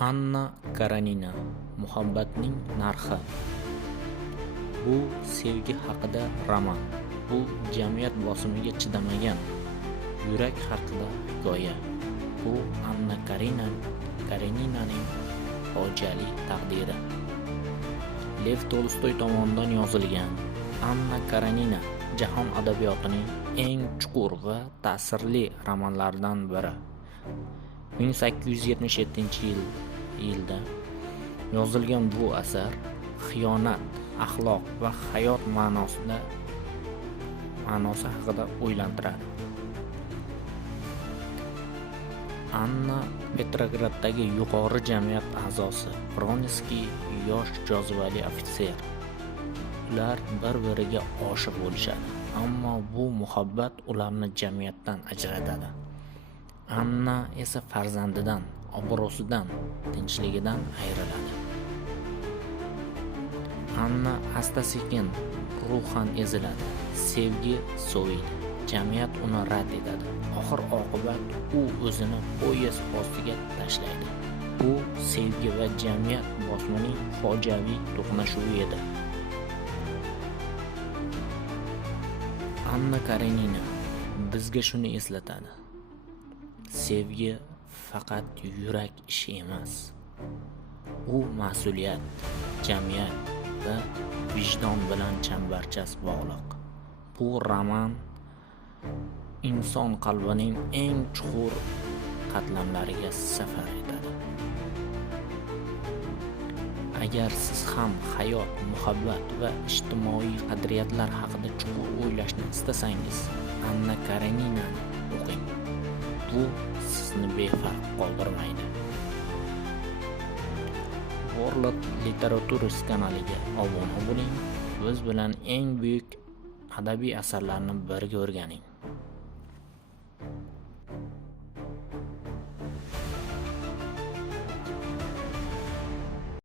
Anna Karenina Muhabbatning narxi. Bu sevgi haqida roman. Bu jamiyat bosimiga chidamagan yurak haqida hikoya. Bu Anna Kareninaning fojiali taqdiri. Lev Tolstoy tomonidan yozilgan Anna Karenina jahon adabiyotining eng chuqur va ta'sirli romanlaridan biri. 1877-yilda yozilgan bu asar xiyonat, axloq va hayot ma'nosi haqida o'ylantiradi. Anna Petrograddagi yuqori jamiyat a'zosi, Vronskiy yosh jozibali ofitser. Ular bir-biriga oshiq bo'lishadi, ammo bu muhabbat ularni jamiyatdan ajratadi. Anna esa farzandidan, obro'sidan, tinchligidan ayriladi. Anna asta-sekin ruhan eziladi, sevgi so'yidi, jamiyat uni rad etadi. Oxir-oqibat u o'zini poyezd ostiga tashlaydi. Bu sevgi va jamiyat bosimining fojiaviy to'qnashuvi edi. Anna Karenina bizga shuni eslatadi. Sevgi faqat yurak ishi emas. U mas'uliyat, jamiyat va vijdon bilan chambarchas bog'liq. Bu roman inson qalbining eng chuqur qatlamlariga safar etadi. Agar siz ham hayot, muhabbat va ijtimoiy qadriyatlar haqida chuqur o'ylashni istasangiz, Anna Kareninani o'qing. Bu sizni befarq qoldirmaydi. World Literatures kanaliga obuna bo'ling. Biz bilan eng buyuk adabiy asarlarni birga o'rganing.